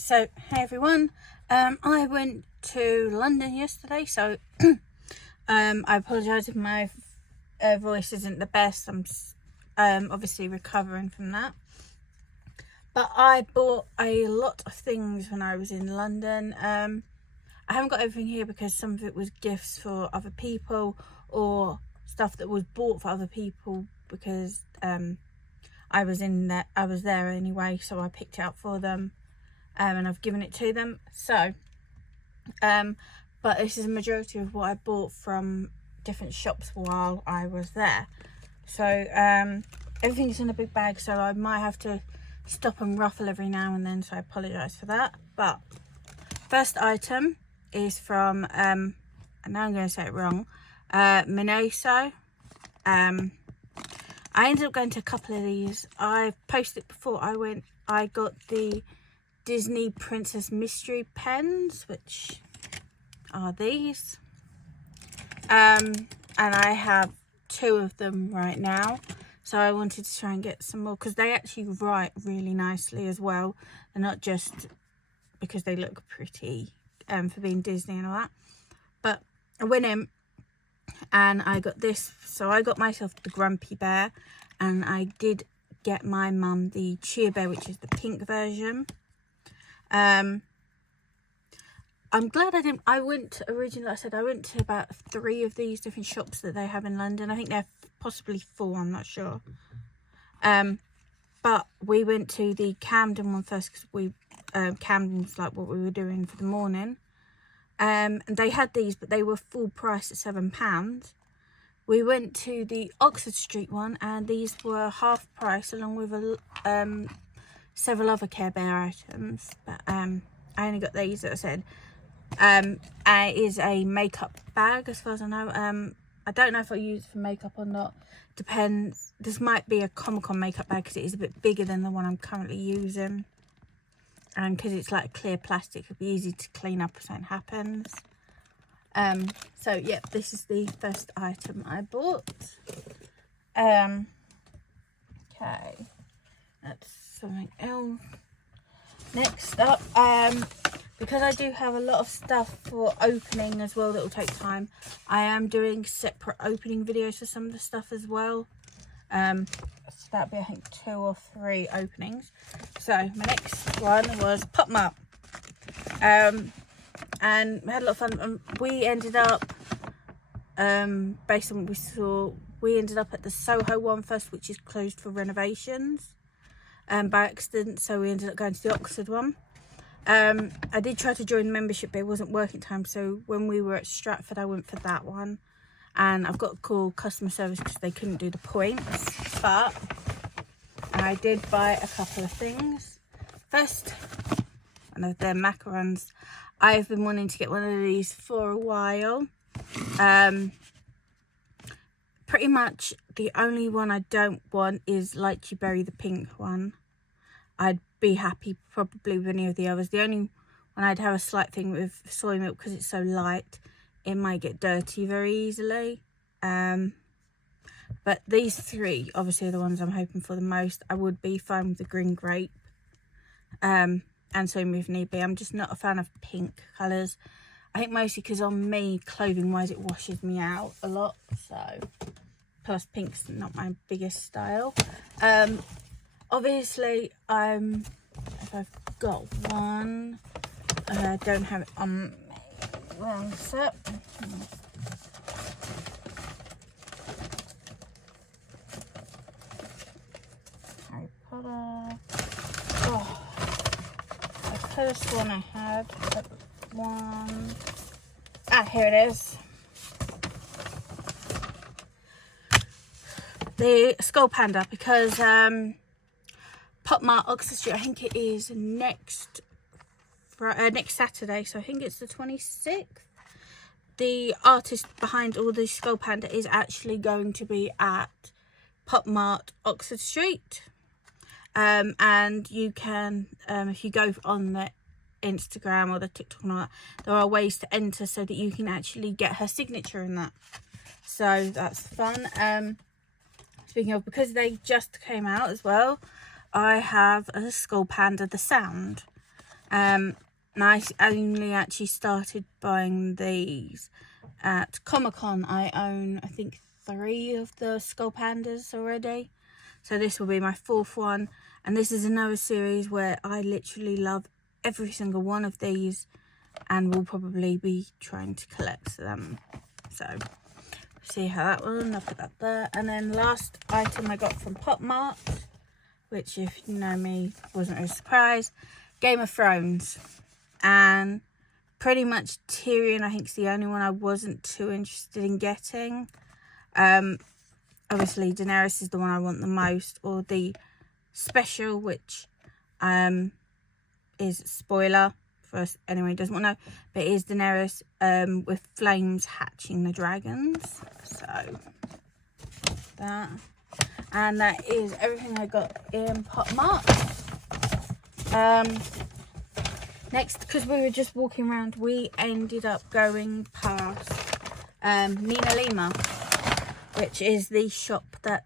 So hey everyone, I went to London yesterday, so I apologise if my voice isn't the best. I'm obviously recovering from that, but I bought a lot of things when I was in London. I haven't got everything here because some of it was gifts for other people or stuff that was bought for other people because I was there anyway, so I picked it up for them. And I've given it to them. So but this is a majority of what I bought from different shops while I was there. So everything's in a big bag, so I might have to stop and ruffle every now and then, so I apologise for that. But first item is from and now I'm going to say it wrong, miniso. I ended up going to a couple of these. I posted it before I went. I got the Disney Princess Mystery pens, which are these, and I have 2 of them right now, so I wanted to try and get some more because they actually write really nicely as well. They're not just because they look pretty for being Disney and all that. But I went in and I got this. So I got myself the Grumpy Bear, and I did get my mum the Cheer Bear, which is the pink version. I'm glad I went originally, I went to about 3 of these different shops that they have in London. I think they're possibly 4, I'm not sure. But we went to the Camden one first because Camden was like what we were doing for the morning. And they had these, but they were full price at £7. We went to the Oxford Street one, and these were half price along with several other Care Bear items, but I only got these, as I said. It is a makeup bag as far as I know. I don't know if I'll use it for makeup or not, depends. This might be a Comic-Con makeup bag because it is a bit bigger than the one I'm currently using, and because it's like clear plastic, it'll be easy to clean up if something happens. So yeah, this is the first item I bought. Okay, that's something else. Next up, because I do have a lot of stuff for opening as well that will take time, I am doing separate opening videos for some of the stuff as well. So that'll be, I think, 2 or 3 openings. So my next one was Pop Mart, and we had a lot of fun. We ended up, based on what we saw, we ended up at the Soho one first, which is closed for renovations by accident, so we ended up going to the Oxford one. I did try to join membership, but it wasn't working time, so when we were at Stratford I went for that one, and I've got to call customer service because they couldn't do the points. But I did buy a couple of things. First, one of their macarons. I've been wanting to get one of these for a while. Pretty much the only one I don't want is Lychee Berry, the pink one. I'd be happy probably with any of the others. The only one I'd have a slight thing with soy milk, because it's so light, it might get dirty very easily. But these 3 obviously are the ones I'm hoping for the most. I would be fine with the green grape, and soy milk if need be. I'm just not a fan of pink colours. I think mostly because on me, clothing wise, it washes me out a lot, so plus pink's not my biggest style. Obviously, if I've got one, I don't have it on me. Wrong set. Harry Potter. Oh, I could have sworn I had one. Ah, here it is. The Skull Panda, because Pop Mart Oxford Street, I think it is next Saturday, so I think it's the 26th. The artist behind all the Skull Panda is actually going to be at Pop Mart Oxford Street, and you can, if you go on the Instagram or the TikTok and all that, there are ways to enter so that you can actually get her signature in that, so that's fun. Speaking of, because they just came out as well, I have a Skull Panda, the sound. And I only actually started buying these at Comic-Con. I own, I think, 3 of the Skull Pandas already. So this will be my 4th one. And this is another series where I literally love every single one of these. And will probably be trying to collect them. So, see how that one, I'll put that there. And then last item I got from Mart, which if you know me, wasn't a surprise. Game of Thrones. And pretty much Tyrion, I think, is the only one I wasn't too interested in getting. Obviously Daenerys is the one I want the most, or the special, which is spoiler for anyone who doesn't want to know, but it is Daenerys with flames hatching the dragons. So that, and that is everything I got in Mart. Next, because we were just walking around, we ended up going past Minalima, which is the shop that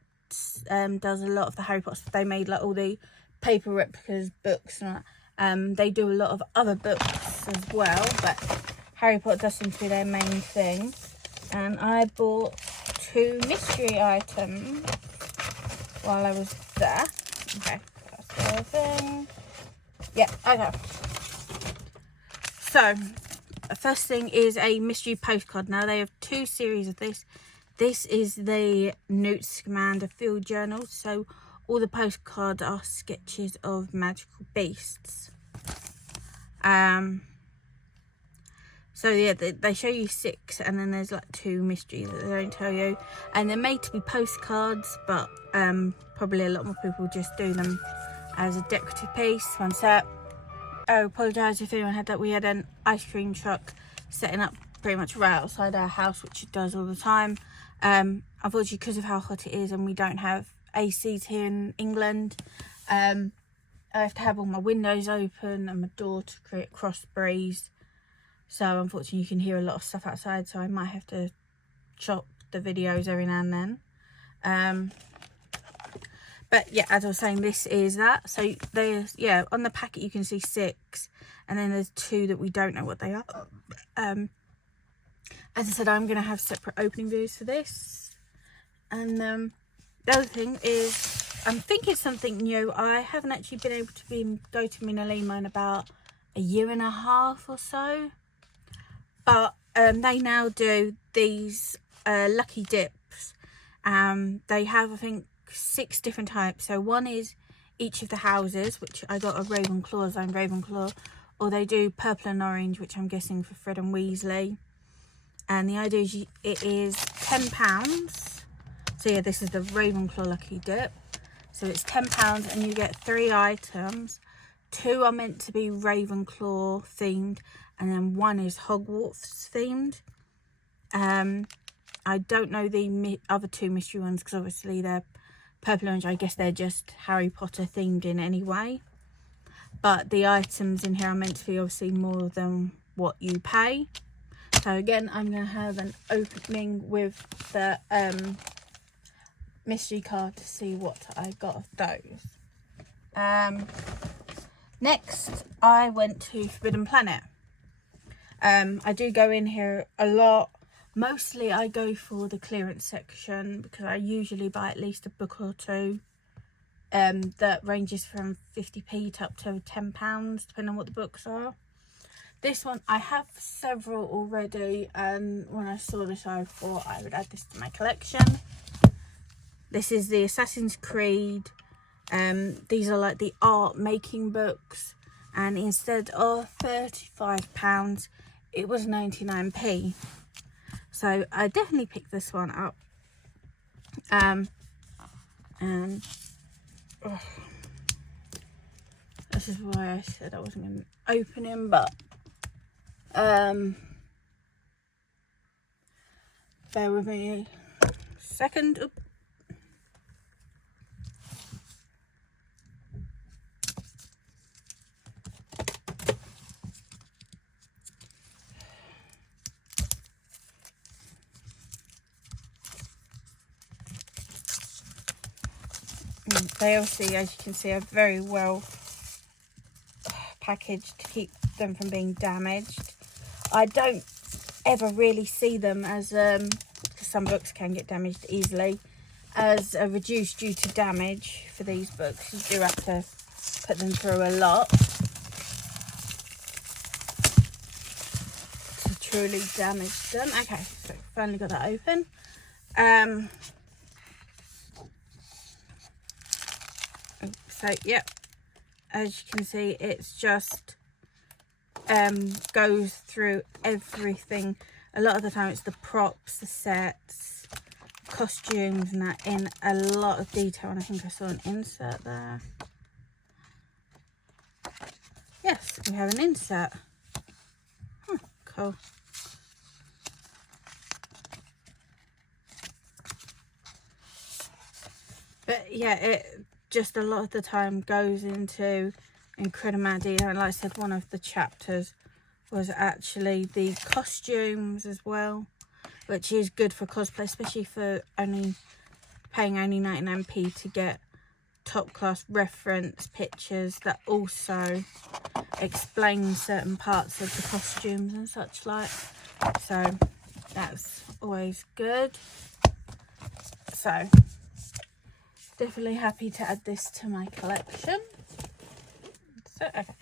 does a lot of the Harry Potter stuff. They made like all the paper replicas, books and all that. They do a lot of other books as well, but Harry Potter does seem to be their main thing. And I bought 2 mystery items while I was there. Okay, that's the thing. Yeah, okay. So, the first thing is a mystery postcard. Now, they have 2 series of this. This is the Newt Scamander field journal. So, all the postcards are sketches of magical beasts. So, yeah, they show you 6. And then there's like 2 mysteries that they don't tell you. And they're made to be postcards. But probably a lot more people just do them as a decorative piece. One sec. I apologise if anyone had that. We had an ice cream truck setting up pretty much right outside our house, which it does all the time. Unfortunately, because of how hot it is and we don't have ACs here in England, I have to have all my windows open and my door to create cross breeze. So unfortunately you can hear a lot of stuff outside, so I might have to chop the videos every now and then. But yeah, as I was saying, this is that. So there's, yeah, on the packet you can see 6. And then there's 2 that we don't know what they are. As I said, I'm going to have separate opening videos for this. And the other thing is, I'm thinking something new. I haven't actually been able to go to Minalima in about a 1.5 years or so. But they now do these lucky dips. They have, I think, 6 different types. So one is each of the houses, which I got a Ravenclaw, zone Ravenclaw, or they do purple and orange, which I'm guessing for Fred and Weasley. And the idea is it is £10. So yeah, this is the Ravenclaw lucky dip. So it's £10 and you get 3 items. 2 are meant to be Ravenclaw themed, and then 1 is Hogwarts themed. I don't know the other 2 mystery ones because obviously they're purple and orange. I guess they're just Harry Potter themed in any way. But the items in here are meant to be obviously more than what you pay. So again, I'm going to have an opening with the mystery card to see what I got of those. Next, I went to Forbidden Planet. I do go in here a lot. Mostly I go for the clearance section because I usually buy at least a book or 2 that ranges from 50p to up to £10 depending on what the books are. This one, I have several already, and when I saw this I thought I would add this to my collection. This is the Assassin's Creed. These are like the art making books, and instead of £35 it was 99p. So I definitely picked this one up. And this is why I said I wasn't going to open him, but bear with me a second. Oop. They obviously, as you can see, are very well package to keep them from being damaged. I don't ever really see them as, because some books can get damaged easily, as a reduced due to damage for these books. You do have to put them through a lot to truly damage them. Okay, so finally got that open. So yep, as you can see, it's just goes through everything. A lot of the time it's the props, the sets, costumes and that in a lot of detail, and I think I saw an insert there. Yes, we have an insert. Cool. But yeah, it just a lot of the time goes into incredible amount of detail. And like I said, one of the chapters was actually the costumes as well, which is good for cosplay, especially for paying only 99p to get top class reference pictures that also explain certain parts of the costumes and such like. So that's always good. So definitely happy to add this to my collection. So okay,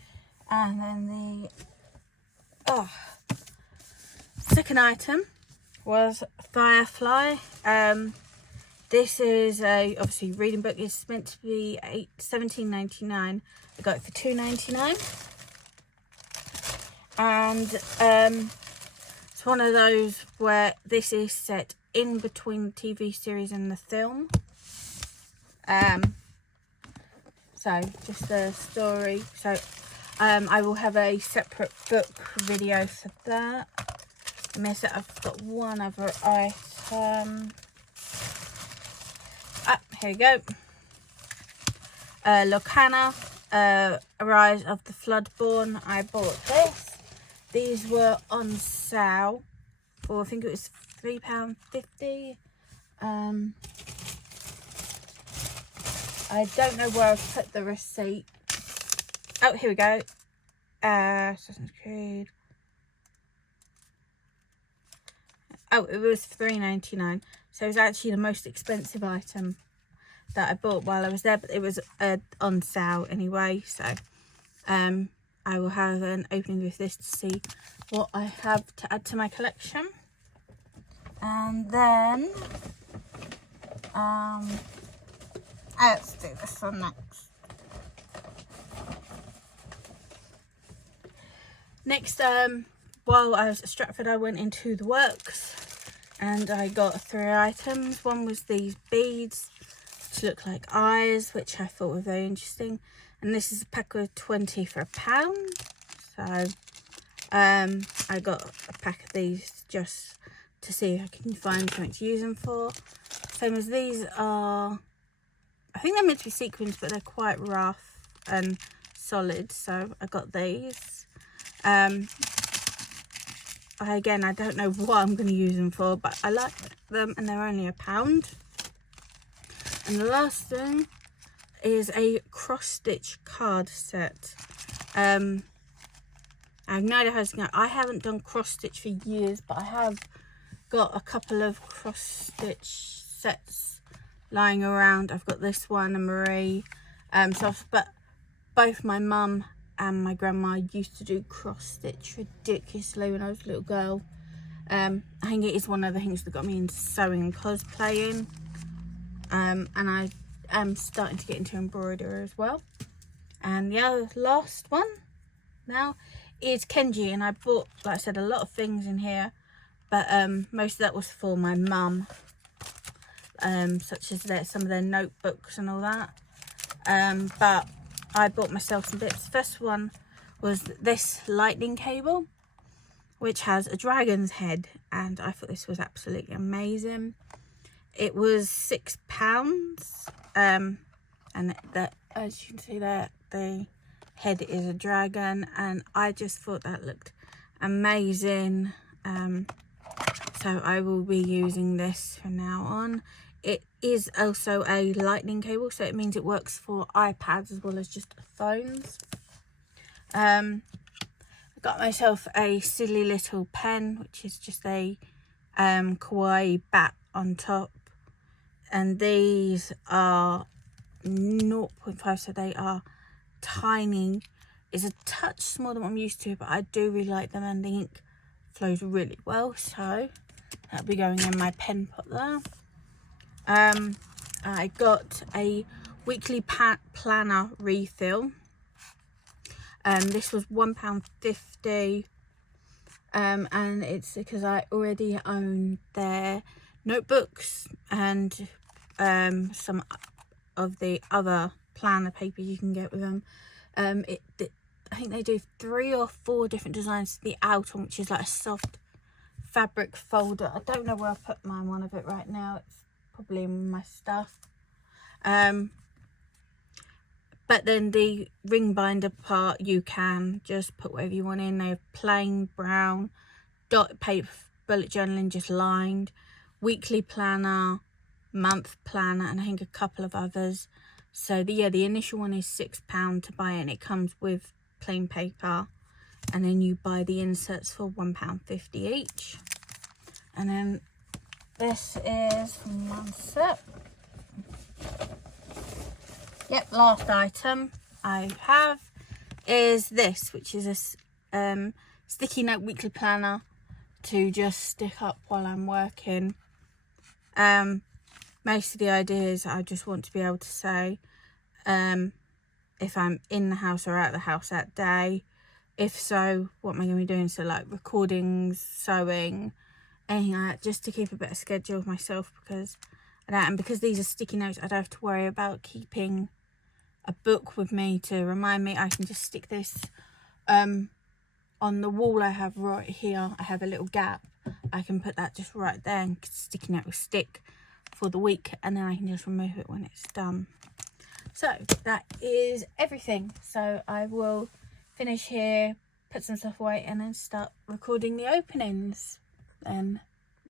and then the second item was Firefly. This is a obviously reading book. It's meant to be $17.99. I got it for $2.99, and it's one of those where this is set in between the TV series and the film. So just the story. So I will have a separate book video for that. I've got one other item. Here we go. Locana, Arise of the Floodborn. I bought this. These were on sale for, I think it was £3.50. I don't know where I've put the receipt. Oh, here we go. Assassin's Creed. Oh, it was $3.99. So it was actually the most expensive item that I bought while I was there, but it was on sale anyway. So I will have an opening with this to see what I have to add to my collection. And then let's do this one next. Next, while I was at Stratford, I went into the works and I got 3 items. One was these beads to look like eyes, which I thought were very interesting. And this is a pack of 20 for £1. So I got a pack of these just to see if I can find something to use them for. Same as these are, I think they're meant to be sequins, but they're quite rough and solid, so I got these. Again, I don't know what I'm going to use them for, but I like them and they're only £1. And the last thing is a cross-stitch card set. I have no idea how it's going to go. I haven't done cross-stitch for years, but I have got a couple of cross-stitch sets lying around. I've got this one and Marie. But both my mum and my grandma used to do cross-stitch ridiculously when I was a little girl. I think it is one of the things that got me into sewing and cosplaying. And I am starting to get into embroidery as well. And the last one now is Kenji, and I bought, like I said, a lot of things in here, but most of that was for my mum, such as some of their notebooks and all that. But I bought myself some bits. The first one was this lightning cable, which has a dragon's head, and I thought this was absolutely amazing. It was £6, and that, as you can see there, the head is a dragon, and I just thought that looked amazing. So I will be using this from now on. It is also a lightning cable, so it means it works for iPads as well as just phones. I got myself a silly little pen, which is just a kawaii bat on top, and these are 0.5, so they are tiny. It's a touch smaller than what I'm used to, but I do really like them, and the ink flows really well, so that'll be going in my pen pot there. I got a weekly planner refill. This was £1.50, and it's because I already own their notebooks and some of the other planner papers you can get with them. I think they do 3 or 4 different designs. The outer one, which is like a soft fabric folder. I don't know where I put one of it right now. It's probably in my stuff. But then the ring binder part, you can just put whatever you want in. They have plain brown, dot paper, bullet journaling, just lined, weekly planner, month planner, and I think a couple of others. So the initial one is £6 to buy, and it comes with plain paper, and then you buy the inserts for £1.50 each. And then this is one set. Yep, last item I have is this, which is a sticky note weekly planner to just stick up while I'm working. Most of the idea is I just want to be able to say if I'm in the house or out of the house that day. If so, what am I going to be doing? So like recordings, sewing, anything like that, just to keep a better schedule of myself, because and because these are sticky notes, I don't have to worry about keeping a book with me to remind me. I can just stick this on the wall I have right here. I have a little gap. I can put that just right there, and sticky note will stick for the week, and then I can just remove it when it's done. So that is everything. So I will finish here, put some stuff away, and then start recording the openings then.